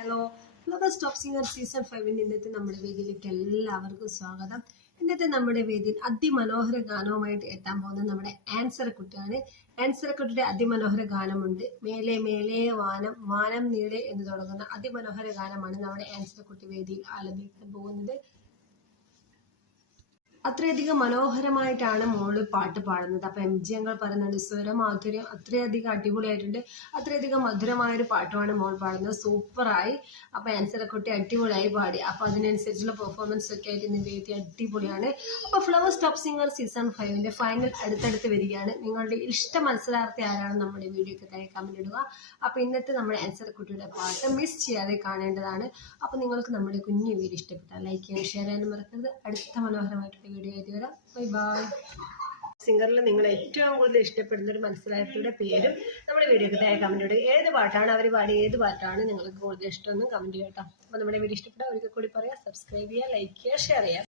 Hello flowers top singer season 5 ഇന്നത്തെ നമ്മുടെ വേദിയിലേക്ക് എല്ലാവർക്കും സ്വാഗതം. ഇന്നത്തെ നമ്മുടെ വേദിയിൽ അതിമനോഹര ഗാനവുമായിട്ട് എത്താൻ പോകുന്ന നമ്മുടെ ആൻസർ കുട്ടിയാണ്. ആൻസർ കുട്ടിയുടെ അതിമനോഹര ഗാനമുണ്ട്. മേലെ മേലെ വാനം വാനം നീളെ എന്ന് തുടങ്ങുന്ന അതിമനോഹര ഗാനമാണ് നമ്മുടെ ആൻസർ കുട്ടി വേദിയിൽ ആലപിക്കാൻ പോകുന്നത്. അത്രയധികം മനോഹരമായിട്ടാണ് മോള് പാട്ട് പാടുന്നത്. അപ്പൊ MG അങ്കിൾ പറയുന്നുണ്ട് സ്വരമാധുര്യം അത്രയധികം അടിപൊളിയായിട്ടുണ്ട്, അത്രയധികം മധുരമായൊരു പാട്ടുമാണ് മോൾ പാടുന്നത്, സൂപ്പറായി. അപ്പൊ ആൻസർ കുട്ടി അടിപൊളിയായി പാടി. അപ്പൊ അതിനനുസരിച്ചുള്ള പെർഫോമൻസ് ഒക്കെ ആയിട്ട് ഇന്ന് വേദി അടിപൊളിയാണ്. അപ്പൊ flowers top singer season 5 final അടുത്തടുത്ത് വരികയാണ്. നിങ്ങളുടെ ഇഷ്ട മത്സരാർത്ഥി ആരാണ് നമ്മുടെ വീഡിയോക്ക് താഴെ കമന്റ് ഇടുക. അപ്പൊ ഇന്നത്തെ നമ്മുടെ ആൻസർ കുട്ടിയുടെ പാട്ട് മിസ് ചെയ്യാതെ കാണേണ്ടതാണ്. അപ്പൊ നിങ്ങൾക്ക് നമ്മുടെ കുഞ്ഞു വീഡിയോ ഇഷ്ടപ്പെട്ടാൽ ലൈക്ക് ചെയ്യാനും ഷെയർ ചെയ്യാനും മറക്കരുത്. അടുത്ത മനോഹരമായിട്ടുള്ള വീഡിയോ ആയിട്ട് വരാം. Bye bye. സിംഗറിൽ നിങ്ങൾ ഏറ്റവും കൂടുതൽ ഇഷ്ടപ്പെടുന്ന ഒരു മത്സരാർത്ഥിയുടെ പേരും നമ്മുടെ വീഡിയോക്ക് താഴെ കമന്റ് ഇടുക. ഏത് പാട്ടാണ് അവർ പാടി, ഏത് പാട്ടാണ് നിങ്ങൾക്ക് കൂടുതൽ ഇഷ്ടമെന്ന് കമന്റ് ചെയ്യാം കേട്ടോ. അപ്പോൾ നമ്മുടെ വീഡിയോ ഇഷ്ടപ്പെട്ടാൽ ഒരിക്കൽ കൂടി പറയാം, സബ്സ്ക്രൈബ് ചെയ്യുക, ലൈക്ക് ചെയ്യുക, ഷെയർ ചെയ്യുക.